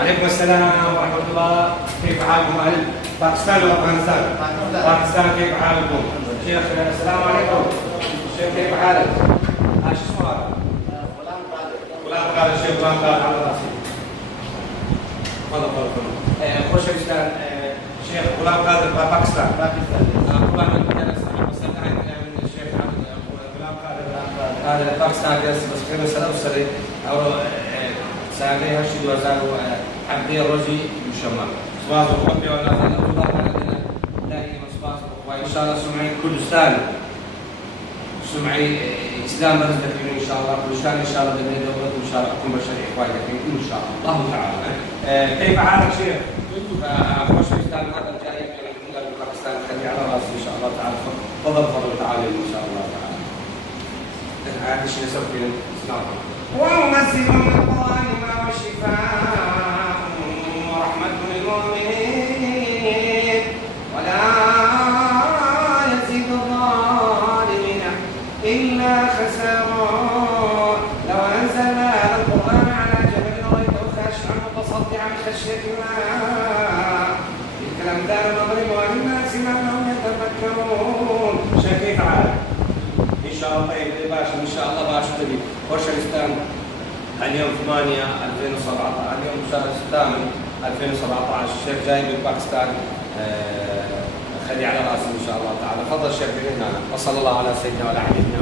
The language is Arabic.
عليكم السلام ورحمة الله. كيف حالكم أهل باكستان وأفغانستان؟ باكستان كيف حالكم؟ شيخ السلام عليكم. شيخ كيف حالك؟ شو اسمه هذا؟ غلام قادر. الشيخ غلام قادر على راسي. تفضل. خوش الإسلام شيخ غلام قادر باكستان. طبعا أنا وصلنا من الشيخ غلام قادر هذا باكستان بس كنا سنوصل أو ساعتين هالشيء دوزارو عبدي الرجي مشمر سباس وقبي ولا زين الله على دائما سباس وإن شاء الله سمعي كردستان سمعي إسلام برزدك إن شاء الله كردستان إن شاء الله بإذن الله إن شاء الله أكون بشري إخوانك إن شاء الله تعالى. كيف حالك شيخ؟ خوش الإسلام هذا الجاي من باكستان خلي على راسي إن شاء الله تعالى. تفضل تعالى إن شاء الله تعالى. هذا الشيء نسوي فيه إسلام. وننزل من القرآن ما هو شفاء ورحمة للمؤمنين ولا يزيد الظالمين إلا خسارا. لو أنزلنا هذا القرآن على جبل لرأيته خاشعا متصدعا من خشية الله. تلك الأمثال نضربها للناس لعلهم يتفكرون. كيف حالك؟ إن شاء الله طيب باشا إن شاء الله باشا طيب. خوش الإسلام اليوم 8/2017 اليوم شهر 8/2017 الشيخ جاي من باكستان خلي على راسي إن شاء الله تعالى. تفضل الشيخ من هنا وصلى الله على سيدنا وعلى حبيبنا